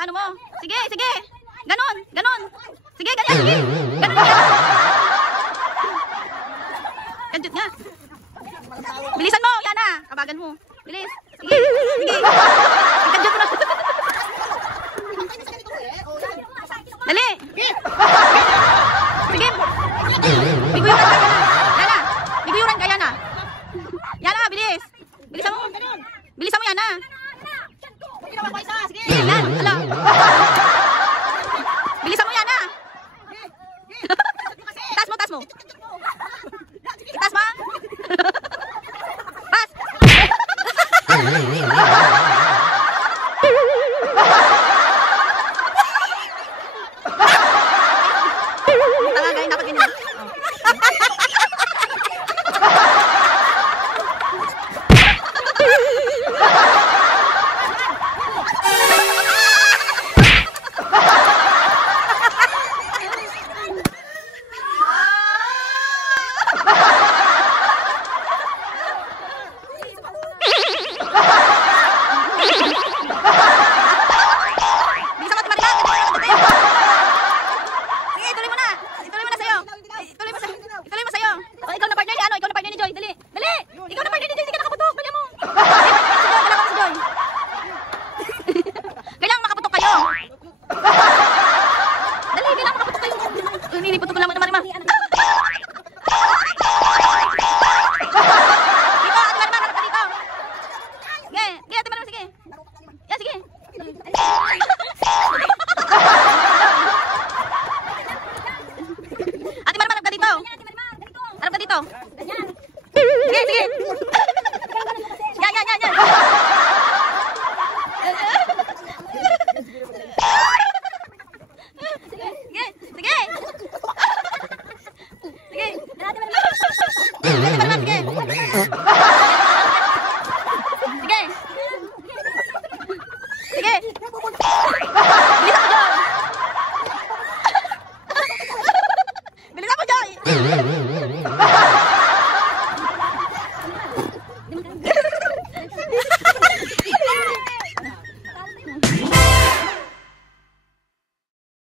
ano mo. Sige, sige. Ganon, ganon. Sige, ganyan, sige. Ganon, ganon. Ganyan nga. Bilisan mo, yan na. Kabagan mo. Bilis. Sige, sige. Ganyan mo na. Dali. Sige. Biguyuran ka na. Yan na. Biguyuran ka, yan na. Yan na, bilis. Bilisan mo. Bilisan mo yan na. Yan, ala. Bilisan mo yan na. Taas mo, taas mo. Itaas mo. Pas. Tanga guys, dapat ganyan. Niliputo ko lang naman, Marima. Dito, Ate Marima, harap ka dito. Sige, sige, Ate Marima, sige. Yan, sige. Ate Marima, harap ka dito. Harap ka dito. Sige, sige. Yan, yan, yan, yan. Bilis ako, Joy!